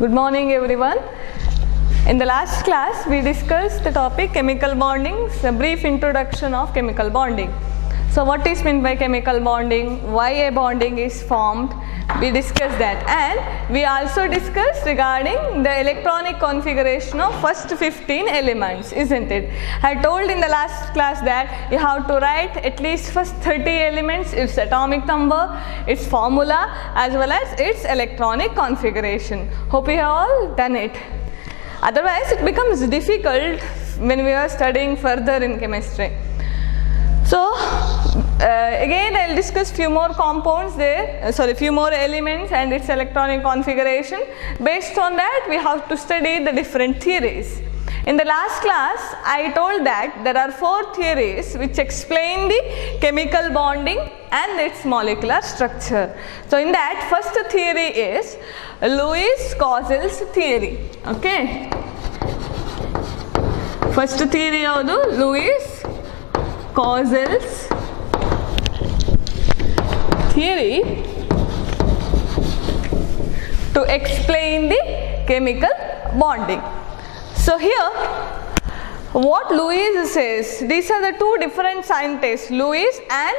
Good morning everyone. In the last class we discussed the topic chemical bonding, a brief introduction of chemical bonding. So what is meant by chemical bonding, why a bonding is formed, we discussed that, and we also discussed regarding the electronic configuration of first 15 elements, isn't it? I told in the last class that you have to write at least first 30 elements, its atomic number, its formula as well as its electronic configuration. Hope you have all done it. Otherwise it becomes difficult when we are studying further in chemistry. So again I will discuss few more compounds there, few more elements and its electronic configuration. Based on that we have to study the different theories. In the last class I told that there are 4 theories which explain the chemical bonding and its molecular structure. So in that first theory is Lewis-Causel's theory. Okay. First theory yavadu Lewis-Causel's theory to explain the chemical bonding. So here what Lewis says, these are the two different scientists, Lewis and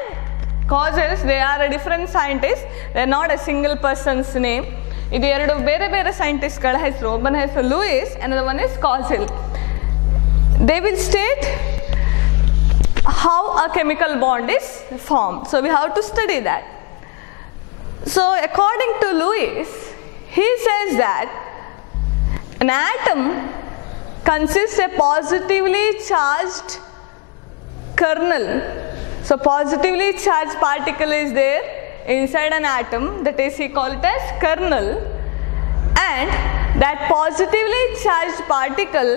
Causel's. They are a different scientists, they are not a single person's name. ಇದು ಎರಡು ಬೇರೆ ಬೇರೆ ಸೈಂಟಿಸ್ಟ್ಗಳ ಹೆಸರು, ಒಬ್ಬನ ಹೆಸರು Louis, another one is Causel. They will state how a chemical bond is formed. So we have to study that. So according to Lewis, he says that an atom consists a positively charged kernel. So positively charged particle is there inside an atom, that is he called it as kernel, and that positively charged particle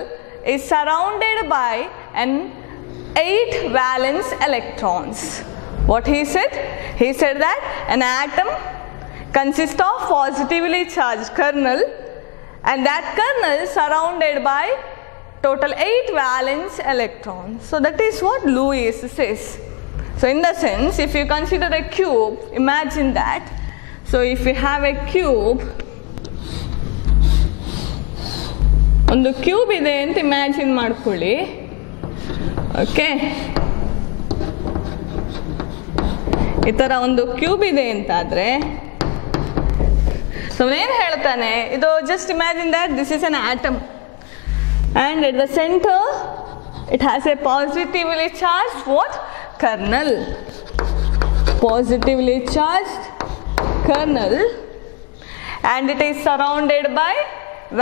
is surrounded by an 8 valence electrons. What he said? He said that an atom consists of positively charged kernel and that kernel is surrounded by total 8 valence electrons. So that is what Lewis says. So in the sense, if you consider a cube, imagine that. So if you have a cube, ಒಂದು ಕ್ಯೂಬ್ ಇದೆ ಅಂತ ಇಮ್ಯಾಜಿನ್ ಮಾಡ್ಕೊಳ್ಳಿ. ಓಕೆ, ಈ ಥರ ಒಂದು ಕ್ಯೂಬ್ ಇದೆ ಅಂತಾದರೆ ಸೊ ಏನು ಹೇಳ್ತಾನೆ, ಇದು just imagine that this is an atom and at the center it has a positively charged what? Kernel. Positively charged kernel, and it is surrounded by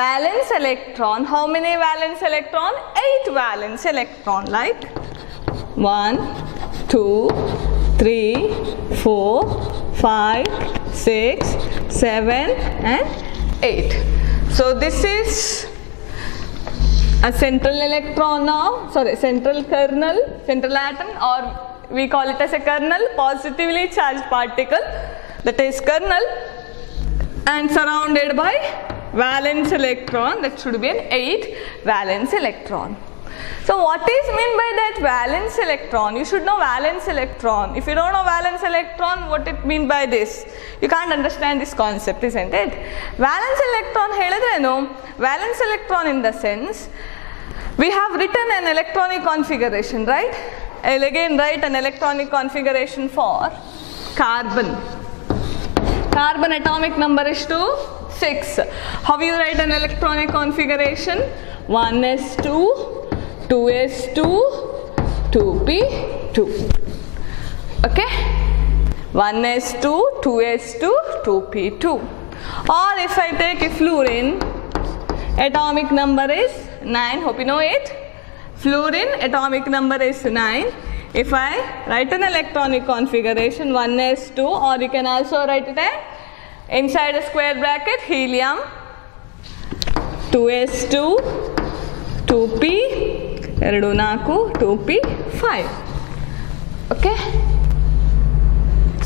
valence electron. How many valence electron? 8 valence electron, like 1, 2, 3, 4, 5, 6, 7 and 8. So this is a central electron now, central kernel, central atom, or we call it as a kernel, positively charged particle, that is kernel, and surrounded by valence electron, that should be an 8 valence electron. So what is meant by that valence electron? You should know valence electron. If you don't know valence electron, what it mean by this? You can't understand this concept, isn't it? Valence electron ಹೇಳಿದ್ರೇನು? Valence electron in the sense, we have written an electronic configuration, right? I'll again write an electronic configuration for carbon. Carbon atomic number is 6. How you write an electronic configuration? 1s2, 2s2, 2p2. Okay? 1s2, 2s2, 2p2. Or if I take a fluorine, atomic number is 9. Hope you know it. Fluorine atomic number is 9. If I write an electronic configuration 1s2, or you can also write it inside a square bracket, helium 2s2, 2p 2 4, 2p5. Okay.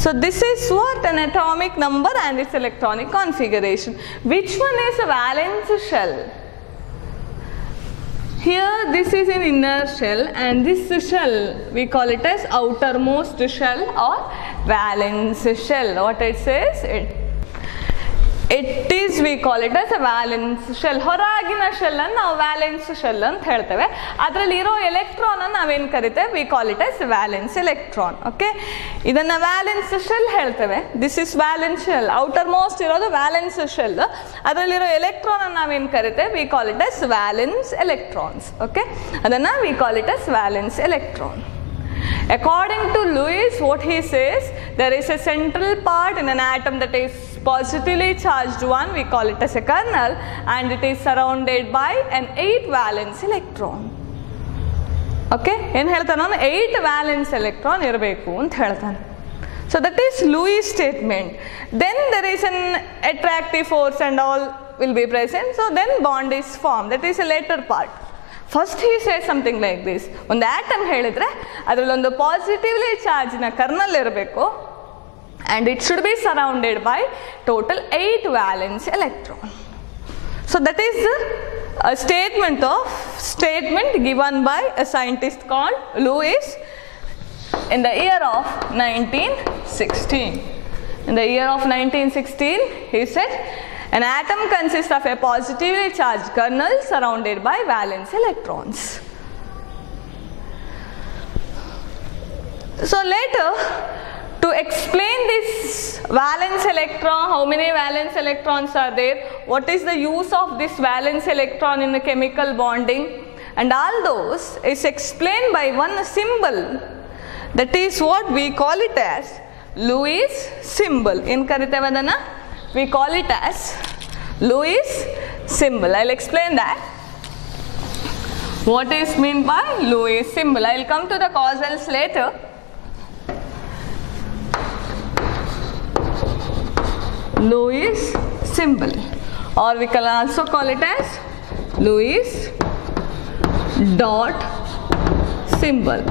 So this is what an atomic number and its electronic configuration. Which one is a valence shell? Here this is an inner shell, and this shell we call it as outermost shell or valence shell. What it says? It is, we call it as a valence shell. ಹೊರಗಿನ ಶೆಲ್ ಅನ್ನು ನಾವು valence shell ಅಂತ ಹೇಳ್ತೇವೆ. ಅದರಲ್ಲಿ ಇರೋ ಎಲೆಕ್ಟ್ರಾನ್ ಅನ್ನು ನಾವೇನು ಕರಿತೇವೆ, we call it as valence electron. Okay, ಇದನ್ನ ವ್ಯಾಲೆನ್ಸ್ ಶೆಲ್ ಹೇಳ್ತೇವೆ. This is valence shell. Outermost ಇರೋದು ವ್ಯಾಲೆನ್ಸ್ ಶೆಲ್. ಅದರಲ್ಲಿರೋ ಎಲೆಕ್ಟ್ರಾನ್ ಅನ್ನು ನಾವೇನು ಕರಿತೇವೆ, we call it as valence electrons. Okay, ಅದನ್ನ we call it as valence electron. According to Lewis, what he says, there is a central part in an atom that is positively charged one, we call it as a kernel, and it is surrounded by an 8 valence electron. Okay, ಏನು ಹೇಳ್ತಾನೆ ಅವನು, 8 valence electron ಇರಬೇಕು ಅಂತ ಹೇಳ್ತಾನೆ. So that is Lewis statement. Then there is an attractive force and all will be present, so then bond is formed. That is a later part. First he say something like this, ಒಂದು ಆಟಮ್ ಹೇಳಿದರೆ ಅದರಲ್ಲೊಂದು ಪಾಸಿಟಿವ್ಲಿ ಚಾರ್ಜ್ನ ಕರ್ನಲ್ ಇರಬೇಕು and it should be surrounded by total 8 valence electron. So that is a statement given by a scientist called Lewis in the year of 1916. In the year of 1916, he said, an atom consists of a positively charged kernel surrounded by valence electrons. So later, to explain this valence electron, how many valence electrons are there, what is the use of this valence electron in the chemical bonding, and all those is explained by one symbol. That is what we call it as Lewis symbol. In karitevadana, we call it as Lewis symbol. I'll explain that. What is meant by Lewis symbol? I'll come to the causals later. Lewis symbol, or we can also call it as Lewis dot symbol.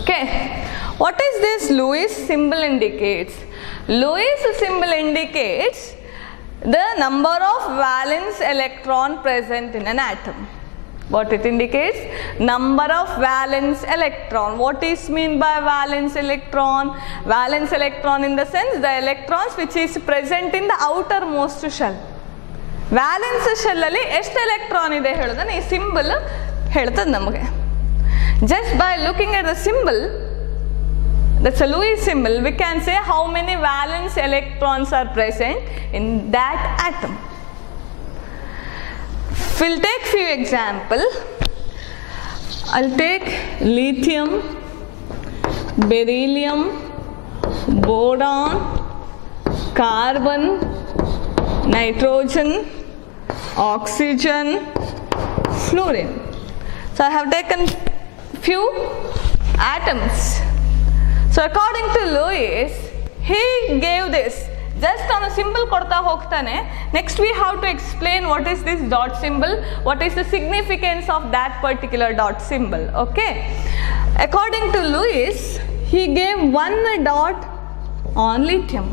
Okay. What is this Lewis symbol indicates? Lewis symbol indicates the number of valence electron present in an atom. What it indicates? Number of valence electron. What is mean by valence electron? Valence electron in the sense the electrons which is present in the outermost shell. Valence shell alli ಎಷ್ಟು electron ಇದೆ ಹೇಳೋದನ್ನ ಈ symbol ಹೇಳ್ತದೆ ನಮಗೆ. Just by looking at the symbol, that's a Lewis symbol, we can say how many valence electrons are present in that atom. We'll take few examples. I'll take lithium, beryllium, boron, carbon, nitrogen, oxygen, fluorine. So I have taken few atoms. So according to Lewis, he gave this. Just on a symbol ಕೊಡ್ತಾ ಹೋಗ್ತಾನೆ. Next we have to explain what is this dot symbol, what is the significance of that particular dot symbol. Okay. According to Lewis, he gave 1 dot on lithium.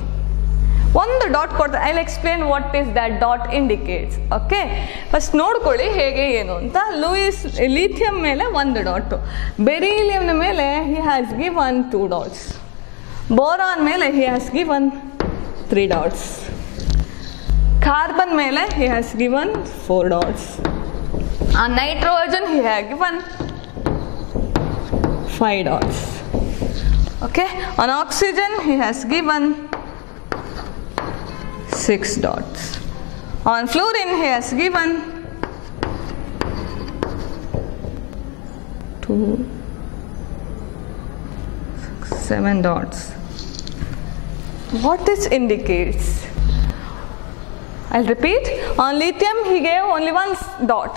ಒಂದು ಡಾಟ್ ಕೊಡ್ತಾರೆ. I will explain what is that dot indicates. Okay, first ನೋಡ್ಕೊಳ್ಳಿ ಹೇಗೆ ಏನು ಅಂತ. Louis lithium ಮೇಲೆ 1 dot, ಬೆರಿಲಿಯಂನ ಮೇಲೆ he has given 2 dots, boron ಮೇಲೆ he has given 3 dots, carbon ಮೇಲೆ he has given 4 dots, on nitrogen he has given 5 dots. Okay, on oxygen he has given 6 dots. On fluorine he has given 2, 6, 7 dots. What this indicates? I'll repeat. On lithium he gave only 1 dot.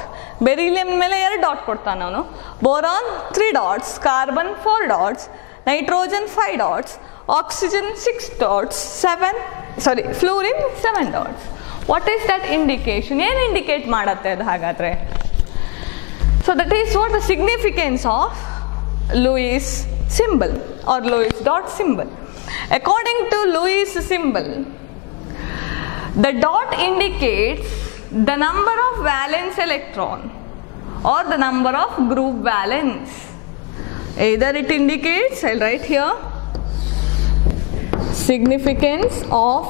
Beryllium mele 2 dot kodtane avanu. Boron 3 dots, carbon 4 dots, nitrogen 5 dots, oxygen 6 dots, fluorine 7 dots. What is that indication? ಏನು ಇಂಡಿಕೇಟ್ ಮಾಡುತ್ತೆ ಅದು ಹಾಗಾದರೆ? So that is what the significance of Lewis symbol or Lewis dot symbol. According to Lewis symbol, the dot indicates the number of valence electron or the number of group valence. Either it indicates, I'll write here, significance of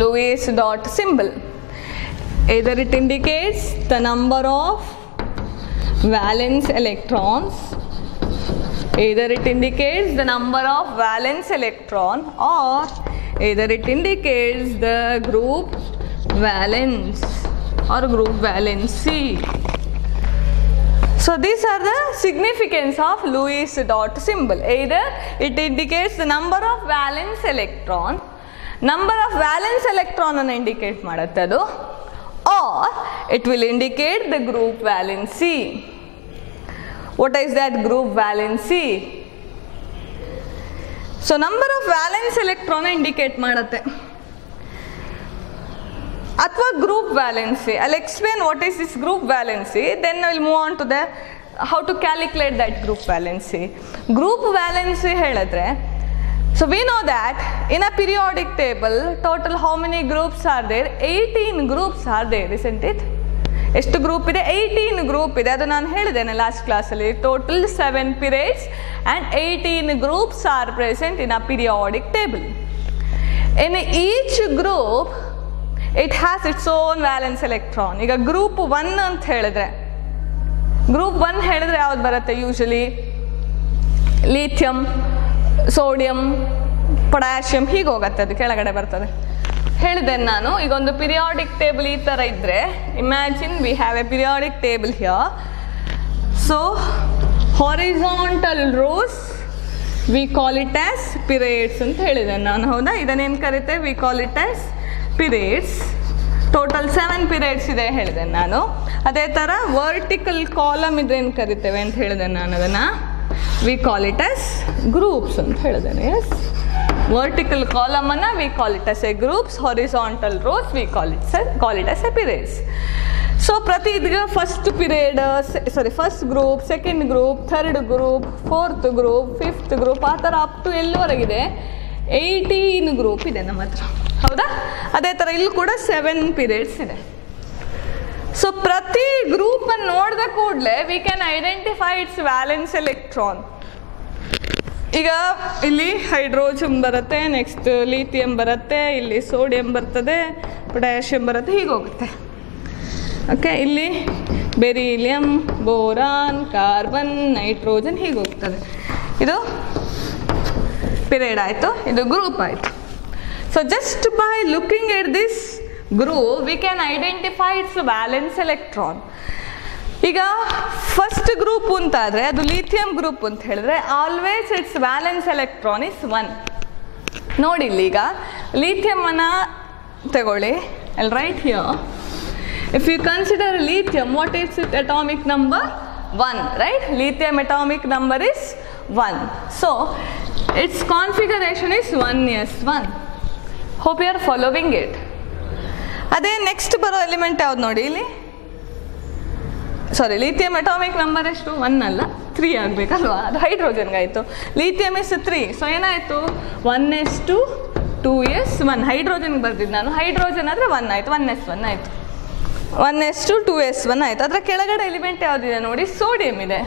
Lewis dot symbol. Either it indicates the number of valence electrons, either it indicates the number of valence electron, or either it indicates the group valence or group valency. So these are the significance of Lewis dot symbol. Either it indicates the number of valence electron, number of valence electron ಅನ್ನು indicate ಮಾಡುತ್ತೆ ಅದು, or it will indicate the group valency. What is that group valency? So number of valence electron indicate ಮಾಡುತ್ತೆ ಅಥವಾ group valency. I'll explain what is this group valency, then I will move on to the how to calculate that group valency. Group valency ಹೇಳಿದ್ರೆ, so we know that in a periodic table total how many groups are there? 18 groups are there, isn't it? ಎಷ್ಟು ಗ್ರೂಪ್ ಇದೆ? 18 ಗ್ರೂಪ್ ಇದೆ. ಅದು ನಾನು ಹೇಳಿದ್ದೇನೆ ಲಾಸ್ಟ್ ಕ್ಲಾಸಲ್ಲಿ. ಟೋಟಲ್ 7 periods and 18 groups are present in a periodic table. In each group it has its own valence electron. ಈಗ ಗ್ರೂಪ್ 1 ಅಂತ ಹೇಳಿದ್ರೆ, ಗ್ರೂಪ್ 1 ಹೇಳಿದ್ರೆ ಯಾವ್ದು ಬರುತ್ತೆ? ಯೂಶಲಿ ಲಿಥಿಯಂ, ಸೋಡಿಯಂ, ಪೊಟ್ಯಾಷಿಯಂ ಹೀಗೆ ಹೋಗುತ್ತೆ, ಅದು ಕೆಳಗಡೆ ಬರ್ತದೆ. ಹೇಳಿದ್ದೇನೆ ನಾನು. ಈಗ ಒಂದು ಪಿರಿಯಾಡಿಕ್ ಟೇಬಲ್ ಈ ಥರ ಇದ್ದರೆ, imagine we have A periodic table here. So horizontal rose V call it as periods ಅಂತ ಹೇಳಿದ್ದೇನೆ ನಾನು, ಹೌದಾ? ಇದನ್ನೇನು ಕರಿತೇವೆ? We call it as periods. Total 7 periods ಇದೆ ಹೇಳಿದ್ದೇನೆ ನಾನು. ಅದೇ ಥರ ವರ್ಟಿಕಲ್ ಕಾಲಮ್ ಇದೇನು ಕರಿತೇವೆ ಅಂತ ಹೇಳಿದ್ದೇನೆ ನಾನು, ಅದನ್ನು V call it as groups ಅಂತ ಹೇಳಿದ್ದೇನೆ. ಎಸ್, vertical column ಅನ್ನು we call it as a groups, horizontal rows we call it as a periods. So ಪ್ರತಿ ಇದೀಗ first period, first group, second group, third group, fourth group, fifth group, ಆ ಥರ up to ಎಲ್ಲಿವರೆಗಿದೆ? 18 ಗ್ರೂಪ್ ಇದೆ ನಮ್ಮ ಹತ್ರ, ಹೌದಾ? ಅದೇ ಥರ ಇಲ್ಲಿ ಕೂಡ 7 periods ಇದೆ. ಸೊ ಪ್ರತಿ ಗ್ರೂಪ್ ಅನ್ನು ನೋಡಿದ ಕೂಡಲೇ V can identify its valence electron. ಈಗ ಇಲ್ಲಿ ಹೈಡ್ರೋಜನ್ ಬರುತ್ತೆ, ನೆಕ್ಸ್ಟ್ ಲಿಥಿಯಂ ಬರುತ್ತೆ, ಇಲ್ಲಿ ಸೋಡಿಯಂ ಬರ್ತದೆ, ಪೊಟ್ಯಾಷಿಯಂ ಬರುತ್ತೆ, ಹೀಗೆ ಹೋಗುತ್ತೆ. ಓಕೆ, ಇಲ್ಲಿ ಬೆರಿಲಿಯಂ, ಬೋರಾನ್, ಕಾರ್ಬನ್, ನೈಟ್ರೋಜನ್ ಹೀಗೆ ಹೋಗ್ತದೆ. ಇದು ಪಿರಿಯಡ್ ಆಯಿತು, ಇದು ಗ್ರೂಪ್ ಆಯಿತು. So just by looking at this group we can identify its valence electron. ಈಗ ಫಸ್ಟ್ ಗ್ರೂಪ್ ಅಂತಾದರೆ ಅದು ಲಿಥಿಯಂ ಗ್ರೂಪ್ ಅಂತ ಹೇಳಿದ್ರೆ always its valence electron is 1. ನೋಡಿ ಇಲ್ಲಿ ಈಗ ಲಿಥಿಯಮನ್ನು ತಗೊಳ್ಳಿ. I write here, if you consider lithium, what is it atomic number? 1, right? Lithium atomic number is 1. So its configuration is 1s1. Hope you are following it. ಅದೇ next ಬರೋ ಎಲಿಮೆಂಟ್ ಯಾವ್ದು ನೋಡಿ ಇಲ್ಲಿ. ಸಾರಿ, ಲಿಥಿಯಂ ಅಟಾಮಿಕ್ ನಂಬರ್ ಎಷ್ಟು? 1 ಅಲ್ಲ, 3 ಆಗಬೇಕಲ್ವಾ? ಅದು ಹೈಡ್ರೋಜನ್ಗೆ ಆಯಿತು. Lithium is 3. ಸೊ ಏನಾಯಿತು? 1s2 2s1. ಹೈಡ್ರೋಜನ್ಗೆ ಬರ್ತಿದ್ದು ನಾನು, ಹೈಡ್ರೋಜನ್ ಆದರೆ 1 ಆಯಿತು, 1s1 ಆಯಿತು. 1s2 2s1 ಆಯಿತು. ಅದರ ಕೆಳಗಡೆ ಎಲಿಮೆಂಟ್ ಯಾವುದಿದೆ ನೋಡಿ? ಸೋಡಿಯಂ ಇದೆ.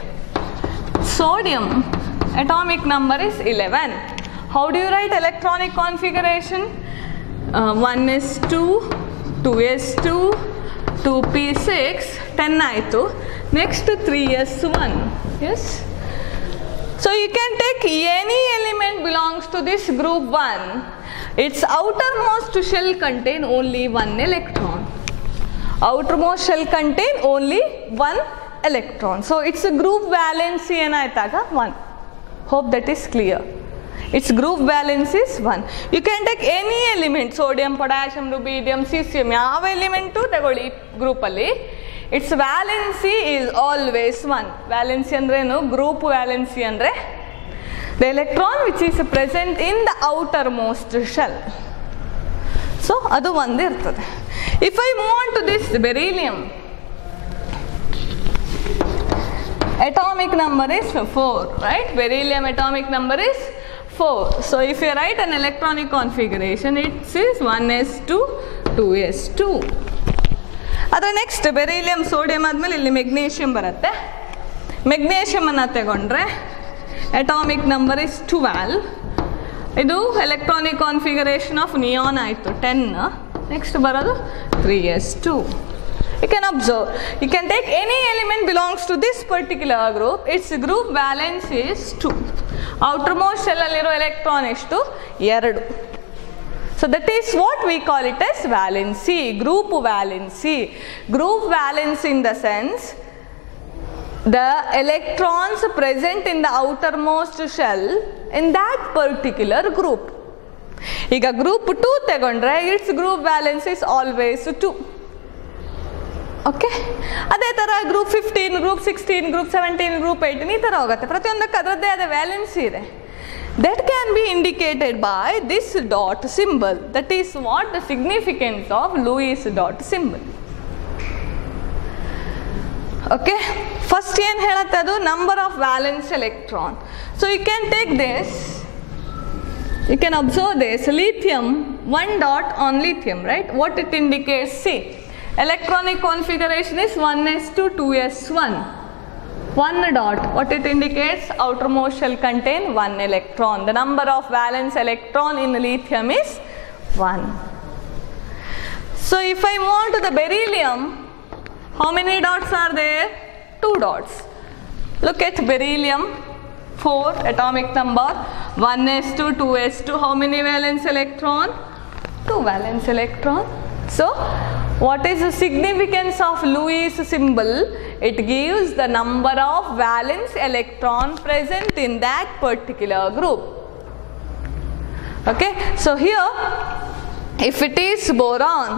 Sodium atomic number is 11. How do you write electronic configuration? 1s2 2s2 2p6 10 ಆಯಿತು. Next 3s1. Yes, so you can take any element belongs to this group 1. Its outermost shell contain only 1 electron. outermost shell contain only 1 electron. So its group valency ಏನಾಯ್ತಾಗ 1. Hope that is clear. Its group valence is 1. You can take any element, sodium, potassium, rubidium, cesium, ಯಾವ ಎಲಿಮೆಂಟು ತಗೊಳ್ಳಿ ಗ್ರೂಪ್ ಅಲ್ಲಿ, its valency is always 1. valency ಅಂದ್ರೆ ಏನು? Group valency ಅಂದ್ರೆ the electron which is present in the outermost shell. So ಅದು ಒಂದೇ ಇರ್ತದೆ. If I move on to this beryllium, atomic number is 4, right? Beryllium atomic number is 4. So if you write an electronic configuration, it is 1s2 2s2. ಅದರ next beryllium sodium ಆದಮೇಲೆ ಇಲ್ಲಿ ಮೆಗ್ನೀಷಿಯಂ ಬರುತ್ತೆ. ಮೆಗ್ನೀಷಿಯಮನ್ನು ತಗೊಂಡ್ರೆ atomic number is 12. ಇದು electronic configuration of neon ಆಯಿತು 10. ನೆಕ್ಸ್ಟ್ ಬರೋದು 3s2. You can observe, you can take any element belongs to this particular group, its group valence is 2. Outermost shell alliro electron eshtu 2. So that is what we call it as valency, group valency. Group valence in the sense the electrons present in the outermost shell in that particular group. Iga group 2 ತಗೊಂಡ್ರೆ its group valence is always 2. ಓಕೆ, ಅದೇ ಥರ ಗ್ರೂಪ್ 15, ಗ್ರೂಪ್ 16, ಗ್ರೂಪ್ 17, ಗ್ರೂಪ್ 18 ಈ ಥರ ಹೋಗುತ್ತೆ. ಪ್ರತಿಯೊಂದಕ್ಕೆ ಅದರದ್ದೇ ಆದ valency ಇದೆ. That can be indicated by this dot symbol. That is what the significance of Lewis dot symbol. Okay, first ಏನು ಹೇಳುತ್ತೆ ಅದು number of valence electron. So you can take this, you can observe this lithium, 1 dot on lithium, right? What it indicates, see, electronic configuration is 1s2 2s1. 1 dot, what it indicates, outermost shell contain 1 electron. The number of valence electron in lithium is 1. So if I move on to the beryllium, how many dots are there? 2 dots. Look at beryllium, 4 atomic number, 1s2 2s2. How many valence electron? 2 valence electron. So what is the significance of Lewis symbol? It gives the number of valence electron present in that particular group. Okay, so here if it is boron,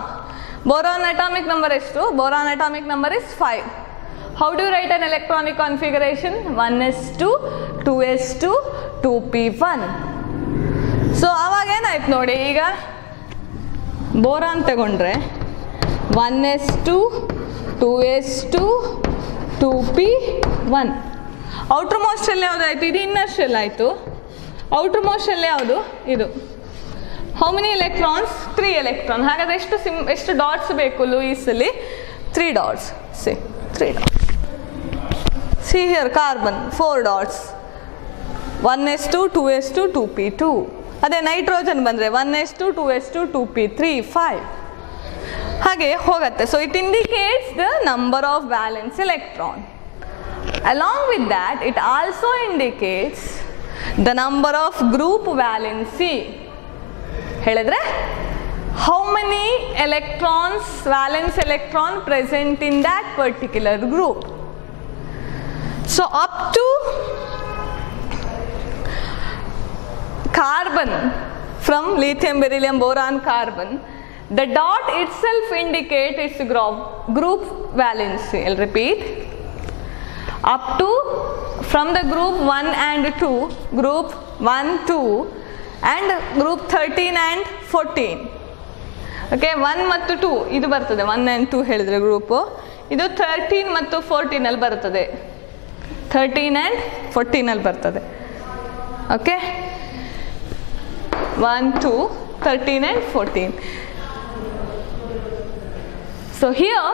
boron atomic number is 2, boron atomic number is 5. How do you write an electronic configuration? 1s2 2s2 2p1. So aವಾಗ ಏನಾಯ್ತು ನೋಡಿ, ಈಗ boron ತಗೊಂಡ್ರೆ 1s2 2s2 2p1. Outermost shell ಯಾವುದಾಯ್ತು? ಇದು inner shell ಆಯಿತು. Outermost shell ಯಾವುದು? ಇದು. How many electrons? 3 ಎಲೆಕ್ಟ್ರಾನ್. ಹಾಗಾದರೆ ಎಷ್ಟು ಡಾಟ್ಸ್ ಬೇಕು ಲೂಯಿಸಲ್ಲಿ? 3 dots. See 3 dots. See here, carbon 4 dots, 1s2 2s2 2p2. ಅದೇ ನೈಟ್ರೋಜನ್ ಬಂದರೆ 1s2 2s2 2p3 5. ಹಾಗೆ ಹೋಗುತ್ತೆ. So it indicates the number of valence electron. Along with that it also indicates the number of group valency. ಹೇಳಿದ್ರೆ how many electrons, valence electron present in that particular group. So up to carbon, from lithium, beryllium, boron, carbon, the dot itself indicates its group valency. I'll repeat. Up to, from the group 1 and 2, group 1, 2 and group 13 and 14. Okay, 1 ಮತ್ತು 2 ಇದು ಬರ್ತದೆ. 1 and 2 ಹೇಳಿದ್ರೆ ಗ್ರೂಪು. ಇದು 13 ಮತ್ತು 14 ಅಲ್ಲಿ ಬರ್ತದೆ. 13 and 14 ಅಲ್ಲಿ ಬರ್ತದೆ. ಓಕೆ, 1 2 13 and 14. So here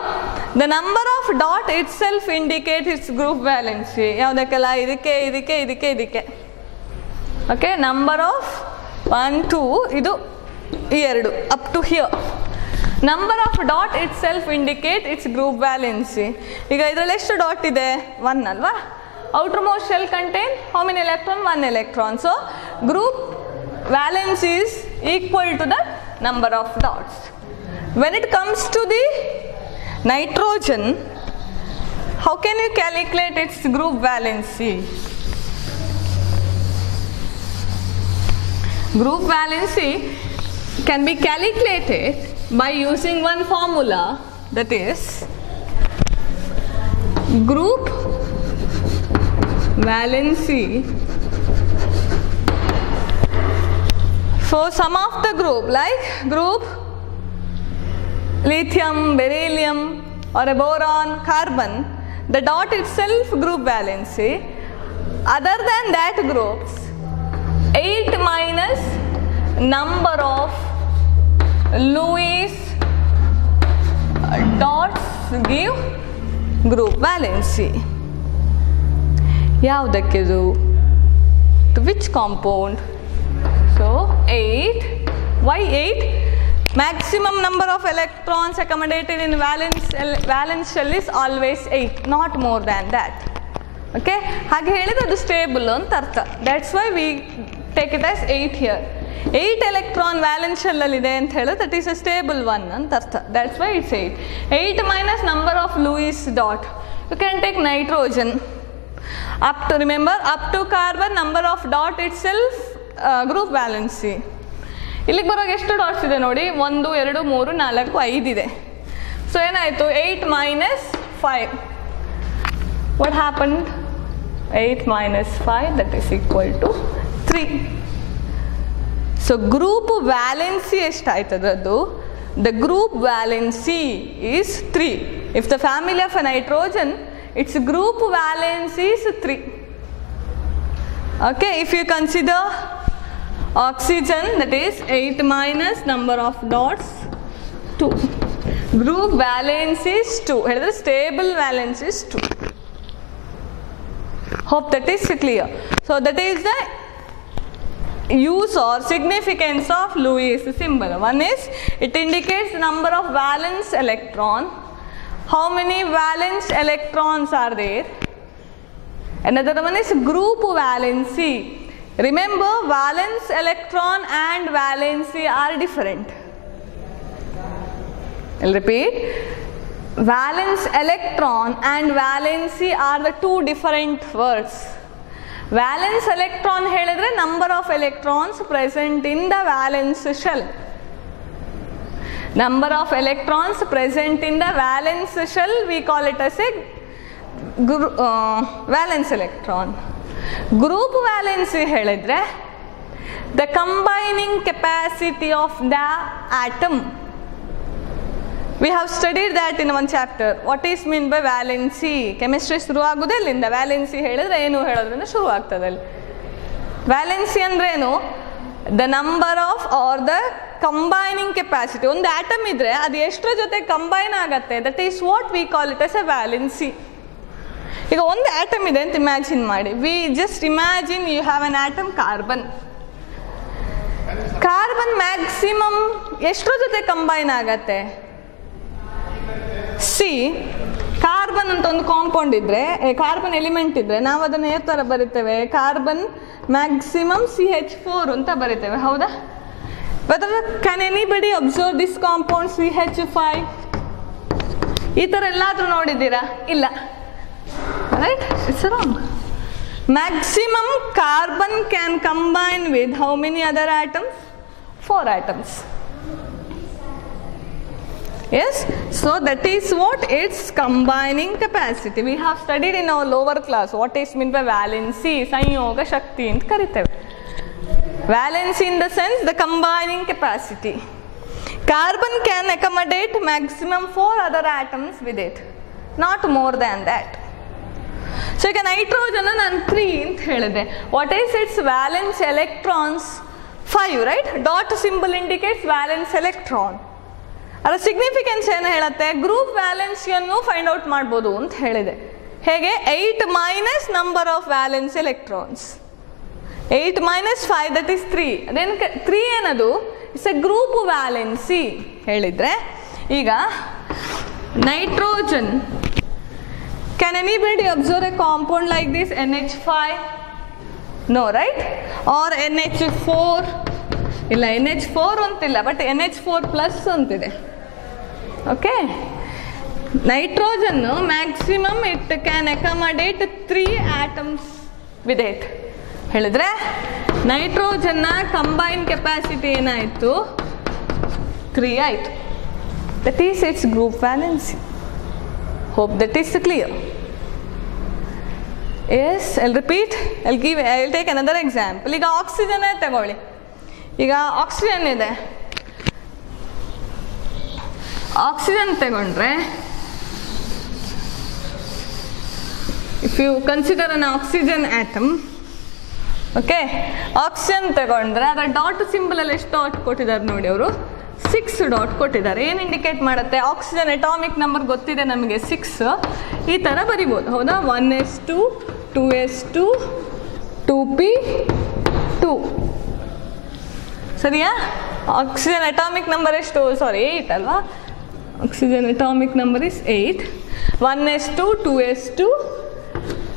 the number of dot itself indicates its group valency. ಯಾವುದಕ್ಕೆಲ್ಲ? ಇದಕ್ಕೆ ಇದಕ್ಕೆ ಇದಕ್ಕೆ ಇದಕ್ಕೆ. ಓಕೆ, ನಂಬರ್ ಆಫ್ 1 2 ಇದು 2 up to here. Number of dot itself indicate its group valency. ಈಗ ಇದರಲ್ಲಿ ಎಷ್ಟು ಡಾಟ್ ಇದೆ? 1 ಅಲ್ವಾ? outermost shell contain how many electron? 1 electron. So group valence is equal to the number of dots. When it comes to the nitrogen, how can you calculate its group valency? Group valency can be calculated by using one formula, that is group valency for some of the group, like group lithium, beryllium or a boron, carbon, the dot itself group valency. Other than that groups, 8 minus number of Lewis dots give group valency. ಯಾವುದಕ್ಕಿದು? To which compound? So 8. Why 8? Maximum number of electrons accommodated in valence shell is always 8, not more than that. Okay? ಹಾಗೆ ಹೇಳಿದ್ರೆ ಅದು ಸ್ಟೇಬಲ್ ಅಂತ ಅರ್ಥ. That's why we take it as 8 here. 8 electron valence shell ಅಲ್ಲಿ ಇದೆ ಅಂತ ಹೇಳಿದ್ರೆ that is a stable one ಅಂತ ಅರ್ಥ. That's why it's 8. 8 minus number of Lewis dot. You can take nitrogen. Up to, remember, up to carbon number of dot itself group valency. ಇಲ್ಲಿಗೆ ಬರೋವಾಗ ಎಷ್ಟು ಡಾಟ್ಸ್ ಇದೆ ನೋಡಿ, 1 2 3 4 5 ಇದೆ. ಸೊ ಏನಾಯಿತು, 8 minus 5. What happened? 8 minus 5, that is equal to 3. So group valency ಎಷ್ಟಾಯ್ತದದ್ದು? The group valency is 3. If the family of a nitrogen, its group valency is 3. Okay, if you consider oxygen, that is 8 minus number of dots 2. Group valence is 2. ಹೇಳಿದ್ರೆ stable valence is 2. Hope that is clear. So that is the use or significance of Lewis symbol. One is it indicates number of valence electron. How many valence electrons are there? Another one is group valency. Remember, valence electron and valency are different. I'll repeat. Valence electron and valency are the two different words. Valence electron ಹೇಳಿದ್ರೆ number of electrons present in the valence shell. Number of electrons present in the valence shell, we call it as a valence electron. Group valency ಹೇಳಿದ್ರೆ the combining capacity of the atom. We have studied that in one chapter. What is mean by valency? Chemistry ಶುರು ಆಗುವುದೇ ಇಲ್ಲಿಂದ. ವ್ಯಾಲೆನ್ಸಿ ಹೇಳಿದ್ರೆ ಏನು ಹೇಳೋದ್ರಿಂದ ಶುರು ಆಗ್ತದೆ ಅಲ್ಲಿ. ವ್ಯಾಲೆನ್ಸಿ ಅಂದ್ರೆ ಏನು? The number of or the combining capacity. ಒಂದು ಆಟಮ್ ಇದ್ರೆ ಅದು ಎಷ್ಟರ ಜೊತೆ ಕಂಬೈನ್ ಆಗತ್ತೆ, that is what we call it as a valency. ಈಗ ಒಂದು ಆಟಮ್ ಇದೆ ಅಂತ ಇಮ್ಯಾಜಿನ್ ಮಾಡಿ. We just imagine you have an atom carbon. Carbon maximum ಎಷ್ಟರ ಜೊತೆ ಕಂಬೈನ್ ಆಗತ್ತೆ? ಸಿ ಕಾರ್ಬನ್ ಅಂತ ಒಂದು ಕಾಂಪೌಂಡ್ ಇದ್ರೆ, ಕಾರ್ಬನ್ ಎಲಿಮೆಂಟ್ ಇದ್ರೆ ನಾವು ಅದನ್ನು ಯಾವ ಥರ ಬರಿತೇವೆ? ಕಾರ್ಬನ್ ಮ್ಯಾಕ್ಸಿಮಮ್ CH4 ಅಂತ ಬರಿತೇವೆ, ಹೌದಾ? Whether can anybody observe this compound CH5? ಈ ಥರ ಎಲ್ಲಾದರೂ ನೋಡಿದ್ದೀರಾ? ಇಲ್ಲ, right? It's wrong. Maximum carbon can combine with how many other atoms? 4 atoms. Yes, so that is what its combining capacity. We have studied in our lower class what is meant by valency. ಸಂಯೋಗ ಶಕ್ತಿ ಅಂತ ಕರಿತೇವೆ. Valency in the sense the combining capacity. Carbon can accommodate maximum 4 other atoms with it, not more than that. So ಈಗ ನೈಟ್ರೋಜನ್ ನಾನು 3 ಅಂತ ಹೇಳಿದೆ. What is its valence electrons? 5, right? Dot symbol indicates valence electron. ಅದರ ಸಿಗ್ನಿಫಿಕೆನ್ಸ್ ಏನು ಹೇಳುತ್ತೆ? ಗ್ರೂಪ್ ವ್ಯಾಲೆನ್ಸಿಯನ್ನು find out ಮಾಡ್ಬೋದು ಅಂತ ಹೇಳಿದೆ. ಹೇಗೆ? 8 minus number of valence electrons. 8 minus 5, that is 3. ಅದೇನು 3 ಏನದು? ಇಟ್ಸ್ ಎ ಗ್ರೂಪ್ ವ್ಯಾಲೆನ್ಸಿ ಹೇಳಿದರೆ. ಈಗ nitrogen, can anybody observe a compound like this NH5? No, right? Or NH4? ಇಲ್ಲ, NH4 ಅಂತಿಲ್ಲ, ಬಟ್ NH4 ಪ್ಲಸ್ ಅಂತಿದೆ. Okay, nitrogen maximum it can accommodate 3 atoms with it ಹೇಳಿದ್ರೆ ನೈಟ್ರೋಜನ್ನ combine capacity ಏನಾಯಿತು? 3 ಆಯಿತು. That is its group valency. Hope that is clear. Yes, I'll repeat, I'll take another example. ಈಗ ಆಕ್ಸಿಜನ್ನೇ ತಗೊಳ್ಳಿ. ಈಗ ಆಕ್ಸಿಜನ್ ಇದೆ, ಆಕ್ಸಿಜನ್ ತಗೊಂಡ್ರೆ if you consider an oxygen atom, okay, oxygen ತಗೊಂಡ್ರೆ ಅದರ ಡಾಟ್ ಸಿಂಬಲ್ ಅಲ್ಲಿ ಎಷ್ಟು ಡಾಟ್ ಕೊಟ್ಟಿದ್ದಾರೆ ನೋಡಿ ಅವರು? 6 ಡಾಟ್ ಕೊಟ್ಟಿದ್ದಾರೆ. ಏನು ಇಂಡಿಕೇಟ್ ಮಾಡುತ್ತೆ? ಆಕ್ಸಿಜನ್ ಅಟಾಮಿಕ್ ನಂಬರ್ ಗೊತ್ತಿದೆ ನಮಗೆ 6. ಈ ಥರ ಬರಿಬೋದು, ಹೌದಾ? 1s2 2s2 2p2 ಸರಿಯಾ? ಆಕ್ಸಿಜನ್ ಅಟಾಮಿಕ್ ನಂಬರ್ ಎಷ್ಟು? ಸಾರಿ 8 ಅಲ್ವಾ? Oxygen atomic number is 8. 1s2 2s2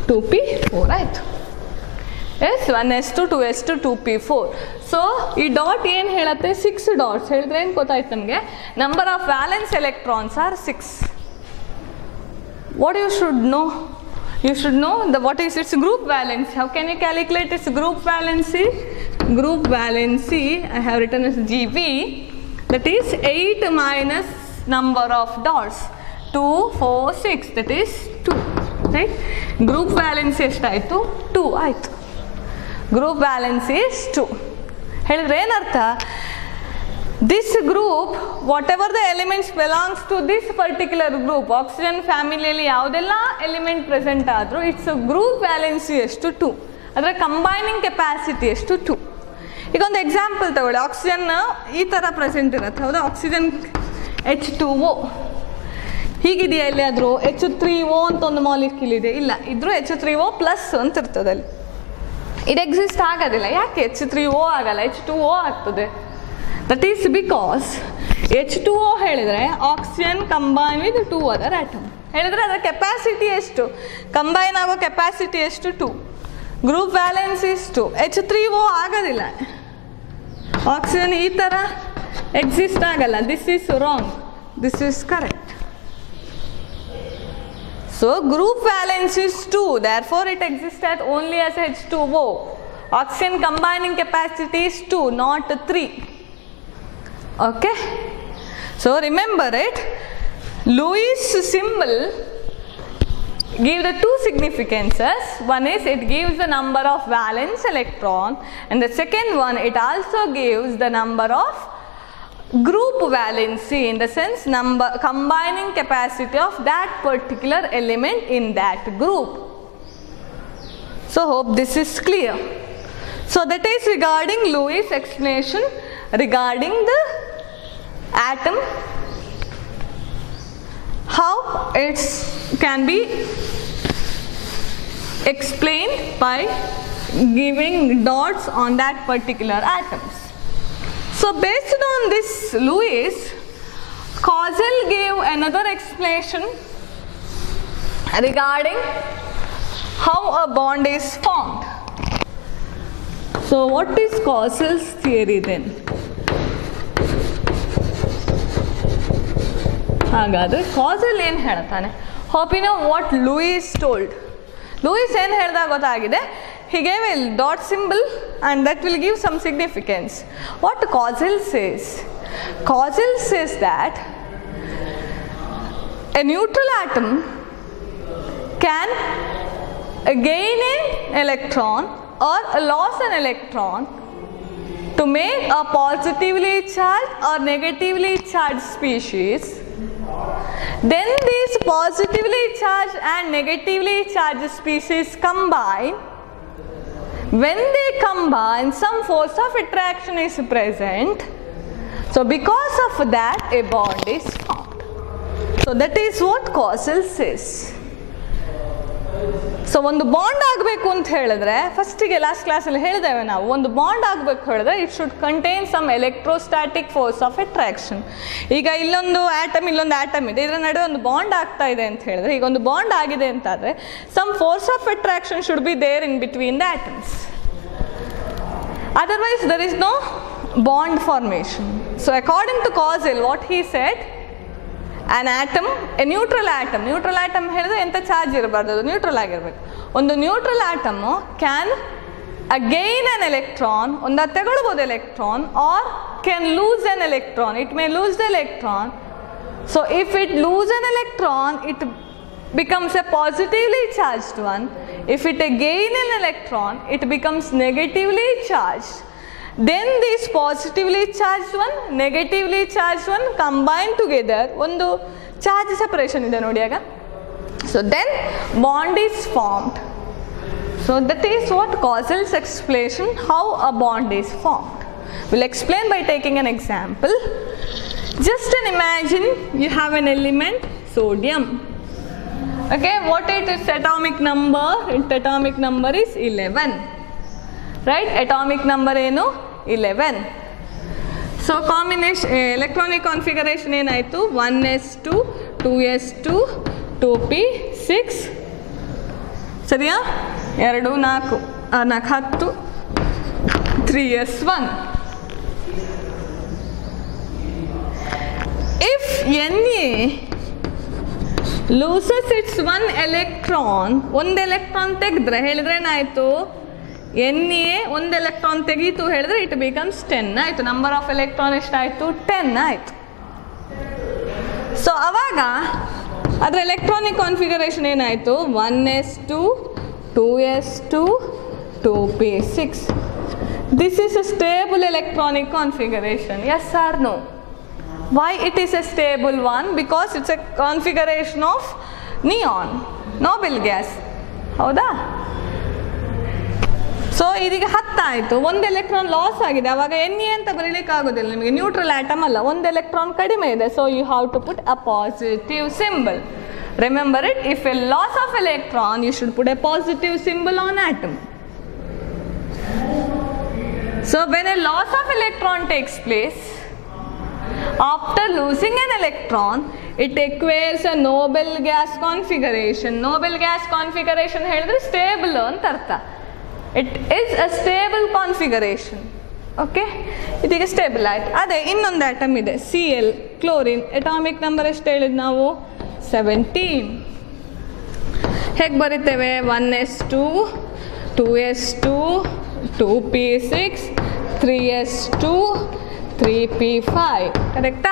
2p4 ಆಯಿತು. S 1s2 2s2 2p4. So ಈ ಡಾಟ್ ಏನು ಹೇಳುತ್ತೆ? 6 ಡಾಟ್ಸ್ ಹೇಳಿದ್ರೆ ಏನು ಗೊತ್ತಾಯ್ತು ನಮಗೆ? Number of valence electrons are 6. What you should know? You should know what is its group valency. How can you calculate its group valency? Group valency I have written as GV, that is 8 minus number of dots 2 4 6, that is 2, right? Group valency ಎಷ್ಟಾಯಿತು? 2 ಆಯಿತು. Group valency is 2. ಹೇಳಿದ್ರೆ ಏನರ್ಥ? This group, whatever the elements belongs to this particular group, oxygen ಫ್ಯಾಮಿಲಿಯಲ್ಲಿ ಯಾವುದೆಲ್ಲ element present ಆದರೂ it's group valency ಎಷ್ಟು? 2. ಅದರ combining capacity ಎಷ್ಟು? 2. ಈಗ ಒಂದು ಎಕ್ಸಾಂಪಲ್ ತಗೊಳ್ಳಿ. ಆಕ್ಸಿಜನ್ ಈ ಥರ ಪ್ರೆಸೆಂಟ್ ಇರುತ್ತೆ, ಹೌದಾ? ಆಕ್ಸಿಜನ್ H2O ಹೀಗಿದೆಯಾ? ಇಲ್ಲಿ ಆದರೂ H3O ಅಂತ ಒಂದು ಮಾಲಿಕ್ಯೂಲ್ ಇದೆ, ಇಲ್ಲ ಇದ್ರೂ H3O ಪ್ಲಸ್ ಅಂತ ಇರ್ತದೆ ಅಲ್ಲಿ. ಇದು ಎಕ್ಸಿಸ್ಟ್ ಆಗೋದಿಲ್ಲ. ಯಾಕೆ H3O ಆಗಲ್ಲ, H2O ಆಗ್ತದೆ? That is because H2O ಹೇಳಿದರೆ oxygen combine with 2 other atom. ಹೇಳಿದರೆ ಅದರ ಕೆಪಾಸಿಟಿ ಎಷ್ಟು? ಕಂಬೈನ್ ಆಗೋ ಕೆಪಾಸಿಟಿ ಎಷ್ಟು? 2. Group valency is 2. H3O ಆಗೋದಿಲ್ಲ. ಆಕ್ಸಿಜನ್ ಈ ಥರ ಎಕ್ಸಿಸ್ಟ್ ಆಗಲ್ಲ. This is wrong, this is correct. So group valency is 2, therefore it exists as only as H2O. Oxygen combining capacity is 2, not 3. Okay, so remember it. Lewis symbol give the two significances. One is it gives the number of valence electron, and the second one it also gives the number of group valency, in the sense number combining capacity of that particular element in that group. So hope this is clear. So that is regarding Lewis explanation regarding the atom, how it can be explained by giving dots on that particular atoms. So based on this Lewis, Kozel gave another explanation regarding how a bond is formed. So what is Kozel's theory then? ಹಾಗಾದರೆ Kossel ಏನು ಹೇಳ್ತಾನೆ? Hope you know what Lewis told. Lewis ಏನು ಹೇಳ್ದಾಗ ಗೊತ್ತಾಗಿದೆ? he gave a dot symbol and that will give some significance. What Kozel says? Kozel says that a neutral atom can gain an electron or lose an electron to make a positively charged or negatively charged species. Then these positively charged and negatively charged species combine. When they combine, some force of attraction is present. So because of that, a bond is formed. So that is what Kozel says. So ಒಂದು bond ಆಗಬೇಕು ಅಂತ ಹೇಳಿದ್ರೆ, ಫಸ್ಟಿಗೆ ಲಾಸ್ಟ್ ಕ್ಲಾಸಲ್ಲಿ ಹೇಳಿದ್ದೇವೆ ನಾವು, ಒಂದು bond ಆಗಬೇಕು ಹೇಳಿದ್ರೆ it should contain some electrostatic force of attraction. ಈಗ ಇಲ್ಲೊಂದು ಆಟಮ್ ಇಲ್ಲೊಂದು ಆಟಮ್ ಇದೆ, ಇದರ ನಡುವೆ ಒಂದು ಬಾಂಡ್ ಆಗ್ತಾ ಇದೆ ಅಂತ ಹೇಳಿದ್ರೆ, ಈಗ ಒಂದು ಬಾಂಡ್ ಆಗಿದೆ ಅಂತಾದರೆ some force of attraction should be there in between the atoms. Otherwise there is no bond formation. So according to Kozel, what he said, an atom, a neutral atom ಹೇಳಿದ್ರೆ ಎಂಥ ಚಾರ್ಜ್ ಇರಬಾರ್ದು, ಅದು ನ್ಯೂಟ್ರಲ್ ಆಗಿರಬೇಕು. ಒಂದು neutral atom can gain an electron, ಒಂದು ತಗೊಳ್ಬೋದು electron, or can lose an electron, it may lose the electron. So if it lose an electron, it becomes a positively charged one. If it gain an electron, it becomes negatively charged. Then this positively charged one, negatively charged one combine together. ಒಂದು charge separation ಇದೆ ನೋಡಿ ಆಗ. So then bond is formed. So that is what Kozel's explanation how a bond is formed. We'll explain by taking an example. Just imagine you have an element sodium. Okay, what is its atomic number? Its atomic number is 11. Right? Atomic number eno 11. So combination electronic configuration enaitu 1s2, 2s2, 2p6. ಸರಿಯಾ 2 4 10 3s1. If Na loses its one electron, ಒಂದು ಎಲೆಕ್ಟ್ರಾನ್ ತೆಗೆದ್ರೆ ಹೇಳಿದ್ರೆ ಏನಾಯ್ತು, Na ಒಂದು ಎಲೆಕ್ಟ್ರಾನ್ ತೆಗೀತು ಹೇಳಿದ್ರೆ it becomes 10 ಆಯ್ತು. Number of electron ಎಷ್ಟಾಯ್ತು, 10 ಆಯ್ತು. ಸೊ ಅವಾಗ ಅದರ ಎಲೆಕ್ಟ್ರಾನಿಕ್ ಕಾನ್ಫಿಗರೇಷನ್ ಏನಾಯಿತು, 1s2, 2s2, 2p6. This is a stable electronic configuration. Yes or no? Why it is a stable one? Because it's a configuration of neon, noble gas. ಹೌದಾ? ಸೊ ಇದೀಗ 10 ಆಯಿತು, ಒಂದು electron loss ಆಗಿದೆ. ಅವಾಗ Na ಅಂತ ಬರೀಲಿಕ್ಕೆ ಆಗೋದಿಲ್ಲ ನಿಮಗೆ, ನ್ಯೂಟ್ರಲ್ ಆಟಮ್ ಅಲ್ಲ, ಒಂದು ಎಲೆಕ್ಟ್ರಾನ್ ಕಡಿಮೆ ಇದೆ. So you have to put a positive symbol. Remember it, if a loss of electron you should put a positive symbol on atom. So when a loss of electron takes place, after losing an electron, it acquires a noble gas configuration. Noble gas configuration ಹೇಳಿದ್ರೆ stable ಅಂತ ಅರ್ಥ. It is a stable configuration. Okay, ಇದೀಗ ಸ್ಟೇಬಲ್ ಆಯ್ತು. ಅದೇ ಇನ್ನೊಂದು ಆಟಮ್ ಇದೆ, Cl, chlorine. Atomic number ಎಷ್ಟು ಹೇಳಿದ್ ನಾವು, 17. ಹೇಗೆ ಬರಿತೇವೆ, 1s2, 2s2, 2p6, 3s2, 3p5. ಕರೆಕ್ಟಾ?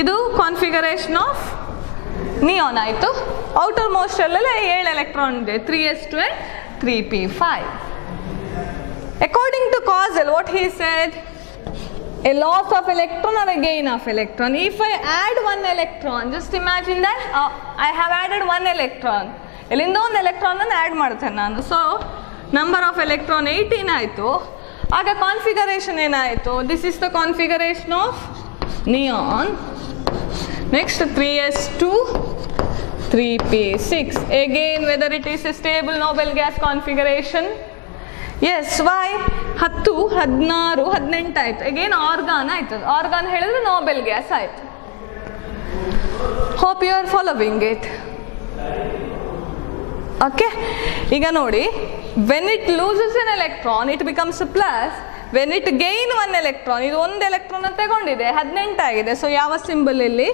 ಇದು ಕಾನ್ಫಿಗರೇಷನ್ ಆಫ್ ನಿಯಾನ್ ಆಯಿತು. ಔಟರ್ ಮೋಸ್ಟ್ ಅಲ್ಲೆಲ್ಲ 7 ಎಲೆಕ್ಟ್ರಾನ್ ಇದೆ, 3s2 and 3p5. According to Causal, what he said, a loss of electron or a gain of electron. If I add one electron, just imagine that I have added one electron. ಇಲ್ಲಿಂದ ಒಂದು ಎಲೆಕ್ಟ್ರಾನ್ ಅನ್ನು ಆ್ಯಡ್ ಮಾಡ್ತೇನೆ ನಾನು. So number of electron 18 ಆಯಿತು. ಆಗ ಕಾನ್ಫಿಗರೇಷನ್ ಏನಾಯಿತು, this is the configuration of neon. Next 3s2, 3p6. Again, whether it is a stable noble gas configuration? Yes. Why? 10, 16, 18 ಆಯಿತು. Again argon ಆಯಿತು. ಆರ್ಗಾನ್ ಹೇಳಿದ್ರೆ ನೋಬೆಲ್ ಗ್ಯಾಸ್ ಆಯಿತು. Hope you are following it. Okay, ಈಗ ನೋಡಿ, when it loses an electron it becomes plus. When it gain one electron, ಇದು ಒಂದು ಎಲೆಕ್ಟ್ರಾನ್ ತಗೊಂಡಿದೆ, 18 ಆಗಿದೆ. ಸೊ ಯಾವ ಸಿಂಬಲ್ ಇಲ್ಲಿ,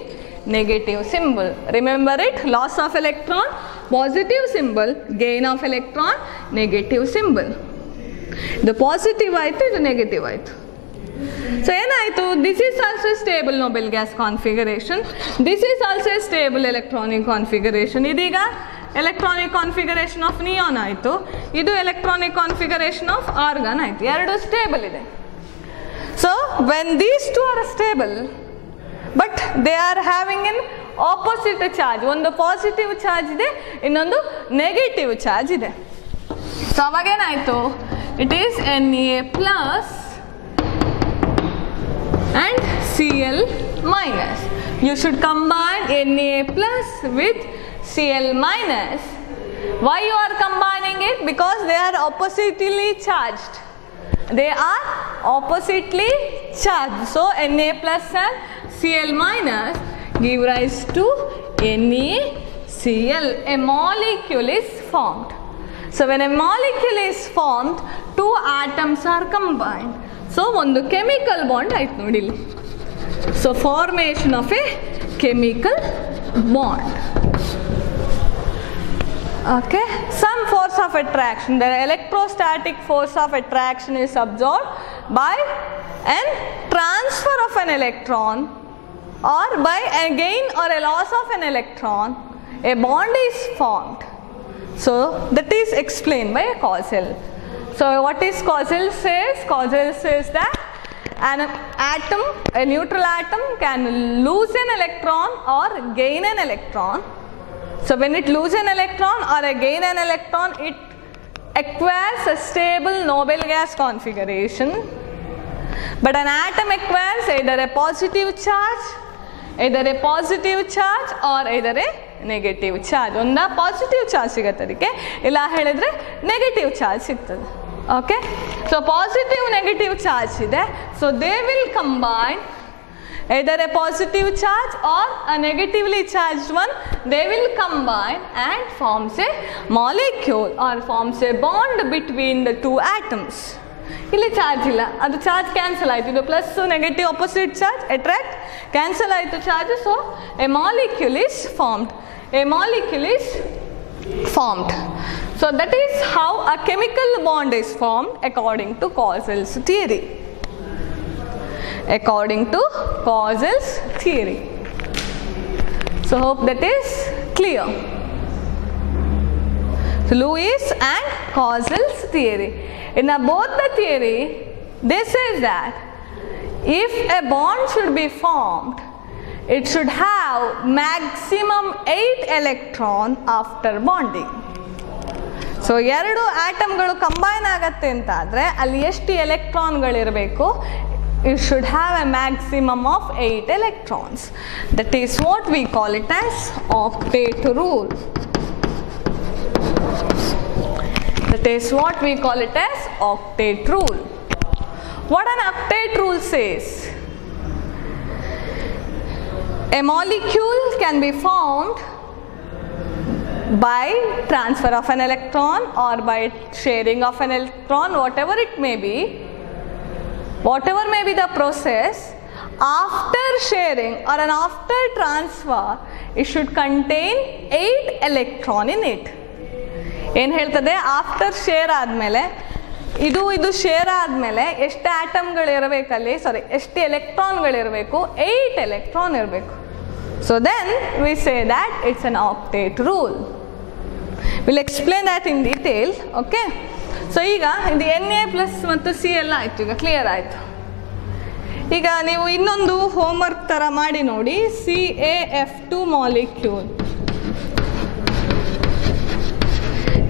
negative symbol. Remember it, loss of electron positive symbol, gain of electron negative symbol. ಇದು ಪಾಸಿಟಿವ್ ಆಯಿತು, ಇದು ನೆಗೆಟಿವ್ ಆಯಿತು. ಸೊ ಏನಾಯಿತು, this is also stable Nobel gas configuration, this is also stable electronic configuration. ಇದೀಗ ಎಲೆಕ್ಟ್ರಾನಿಕ್ ಕಾನ್ಫಿಗರೇಷನ್ ಆಫ್ ನಿಯಾನ್ ಆಯಿತು, ಇದು electronic configuration of argon ಆಯಿತು. ಎರಡು ಸ್ಟೇಬಲ್ ಇದೆ. So when these two are stable but they are having an opposite charge, ಒಂದು positive charge ಇದೆ, ಇನ್ನೊಂದು negative charge ಇದೆ. ಸೊ ಅವಾಗೇನಾಯಿತು, it is Na plus and Cl minus. You should combine Na plus with Cl minus. Why you are combining it? Because they are oppositely charged. They are oppositely charged. So Na plus and Cl minus give rise to NaCl. A molecule is formed. So when a molecule is formed, two atoms are combined. So ಒಂದು chemical bond ಆಯ್ತು ನೋಡಿ ಇಲ್ಲಿ. So formation of a chemical bond. Okay, some force of attraction, the electrostatic force of attraction is absorbed by an transfer of an electron or by a gain or a loss of an electron, a bond is formed. So that is explained by a causal. So what is causal says? Causal says that an atom, a neutral atom, can lose an electron or gain an electron. So when it loses an electron or gain an electron, it acquires a stable noble gas configuration. But an atom acquires either a positive charge or either a negative charge. ಒಂದ positive charge ಸಿಗತ್ತೆ ಅದಕ್ಕೆ, ಇಲ್ಲ ಹೇಳಿದ್ರೆ negative charge ಸಿಗ್ತದೆ. Okay, so positive negative charge ಇದೆ. So they will combine either a positive charge or a negatively charged one. They will combine and forms a molecule or forms a bond between the two atoms. ಇಲ್ಲಿ charge ಇಲ್ಲ, ಅದು charge cancel ಆಯಿತು. ಇದು plus negative opposite charge attract, cancel ಆಯಿತು charge. So a molecule is formed. So that is how a chemical bond is formed according to Causal's theory. So hope that is clear. So Lewis and Causal's theory. In both the theory, they say that if a bond should be formed, it should have maximum 8 electrons after bonding. So ಎರಡು ಆಟಮ್ಗಳು ಕಂಬೈನ್ ಆಗತ್ತೆ ಅಂತ ಆದರೆ ಅಲ್ಲಿ ಎಷ್ಟು ಎಲೆಕ್ಟ್ರಾನ್ಗಳಿರಬೇಕು? It should have a maximum of 8 electrons. That is what we call it as octet rule. What an octet rule says? A molecule can be formed by transfer of an electron or by sharing of an electron, whatever may be the process. After sharing or after transfer, it should contain 8 electron in it. ಏನು ಹೇಳ್ತದೆ? After share ಆದಮೇಲೆ ಇದು ಶೇರ್ ಆದಮೇಲೆ ಎಷ್ಟು ಆಟಮ್ಗಳಿರಬೇಕಲ್ಲಿ, ಎಷ್ಟು ಎಲೆಕ್ಟ್ರಾನ್ಗಳಿರಬೇಕು? 8 electron ಇರಬೇಕು. So then we say that it's an octet rule. Will explain that in detail. Okay, so ಈಗ ಇದು Na ಪ್ಲಸ್ ಮತ್ತು ಸಿ ಎಲ್ಲ ಆಯಿತು, ಈಗ ಕ್ಲಿಯರ್ ಆಯಿತು. ಈಗ ನೀವು ಇನ್ನೊಂದು ಹೋಮ್ವರ್ಕ್ ಥರ ಮಾಡಿ ನೋಡಿ. CaF2 molecule.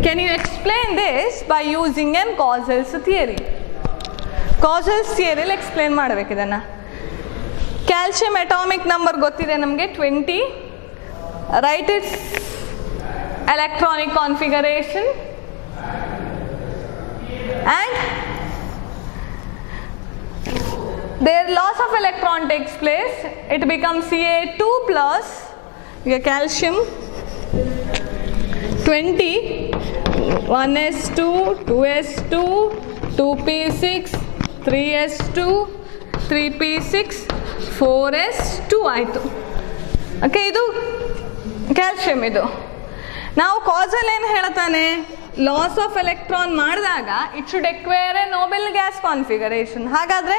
Can you explain this by using an Causal's theory? Causal's theory explain ಮಾಡಬೇಕು ಇದನ್ನು. ಕ್ಯಾಲ್ಸಿಯಂ ಅಟಾಮಿಕ್ ನಂಬರ್ ಗೊತ್ತಿದೆ ನಮಗೆ 20. Right it's electronic configuration and their loss of electron takes place. It becomes Ca2 plus calcium 20, 1s2, 2s2, 2p6, 3s2, 3p6, 4s2 ಆಯಿತು. ಓಕೆ, ಇದು ಕ್ಯಾಲ್ಸಿಯಂ. ಇದು ನಾವು Kossel ಏನು ಹೇಳ್ತಾನೆ? ಲಾಸ್ ಆಫ್ ಎಲೆಕ್ಟ್ರಾನ್ ಮಾಡಿದಾಗ it should acquire a noble gas configuration. ಹಾಗಾದರೆ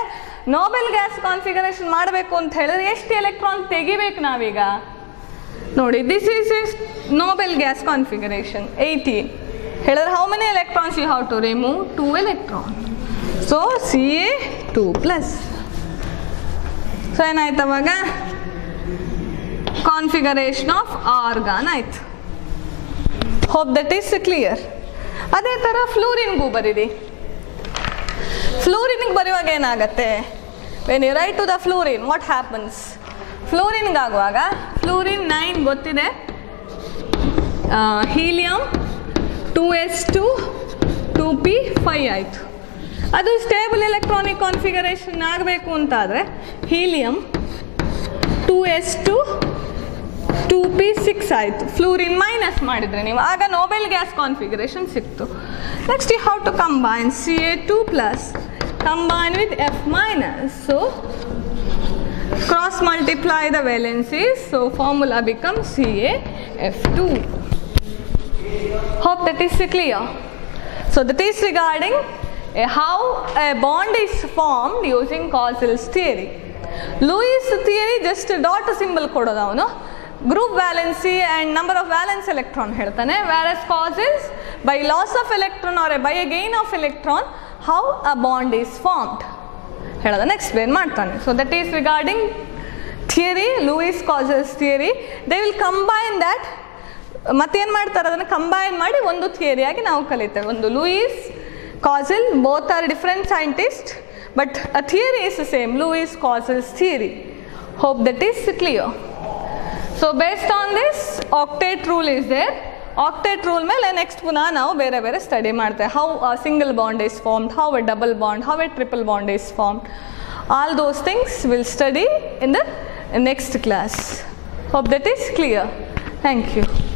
noble gas configuration ಮಾಡಬೇಕು ಅಂತ ಹೇಳಿದ್ರೆ ಎಷ್ಟು ಎಲೆಕ್ಟ್ರಾನ್ ತೆಗಿಬೇಕು ನಾವೀಗ ನೋಡಿ? This is a noble gas configuration 18. ಹೇಳಿದ್ರೆ how many electrons you have to remove? 2 electrons. So Ca2 plus. So ಏನಾಯ್ತು ಅವಾಗ? ಕಾನ್ಫಿಗರೇಷನ್ ಆಫ್ ಆರ್ಗಾನ್ ಆಯ್ತು. Hope that is clear. ಅದೇ ಥರ ಫ್ಲೂರಿನ್ಗೂ ಬರೀರಿ. ಫ್ಲೂರಿನ್ಗೆ ಬರೆಯುವಾಗ ಏನಾಗುತ್ತೆ? When you write to the fluorine, what happens? ಫ್ಲೂರಿನ್ಗಾಗುವಾಗ ಫ್ಲೂರಿನ್ 9 ಗೊತ್ತಿದೆ, ಹೀಲಿಯಂ 2s2, 2p5 ಆಯಿತು. ಅದು ಸ್ಟೇಬಲ್ ಎಲೆಕ್ಟ್ರಾನಿಕ್ ಕಾನ್ಫಿಗರೇಷನ್ ಆಗಬೇಕು ಅಂತಾದರೆ ಹೀಲಿಯಂ 2s2, 2p6 ಆಯಿತು. ಫ್ಲೂರಿನ್ ಮೈನಸ್ ಮಾಡಿದರೆ ನೀವು ಆಗ ನೋಬೆಲ್ ಗ್ಯಾಸ್ ಕಾನ್ಫಿಗರೇಷನ್ ಸಿಕ್ತು. Next you have to combine Ca2 plus combine with F minus. So cross multiply the valencies. So formula becomes CaF2. Hope that is clear. So that is regarding how a bond is formed using Causal's theory. Lewis theory just dot symbol ಕೊಡೋದು ಅವನು. Group valency and number of valence electron ಹೇಳ್ತಾನೆ. Whereas Causal's by loss of electron or by a gain of electron how a bond is formed ಹೇಳೋದನ್ನು explain ಮಾಡ್ತಾನೆ. So that is regarding theory, Lewis Kossel's theory. They will combine that. ಮತ್ತೇನು ಮಾಡ್ತಾರೆ? ಅದನ್ನು ಕಂಬೈನ್ ಮಾಡಿ ಒಂದು ಥಿಯರಿಯಾಗಿ ನಾವು ಕಲಿತೇವೆ. ಒಂದು Louis castle, both are different scientist but a theory is the same, Lewis-Caussel's theory. Hope that is clear. So based on this, octet rule is there. Octet rule ಮೇಲೆ next ಪುನಃ ನಾವು ಬೇರೆ ಬೇರೆ ಸ್ಟಡಿ ಮಾಡ್ತೇವೆ. How a single bond is formed, how a double bond, how a triple bond is formed. All those things we'll study in the next class. Hope that is clear. Thank you.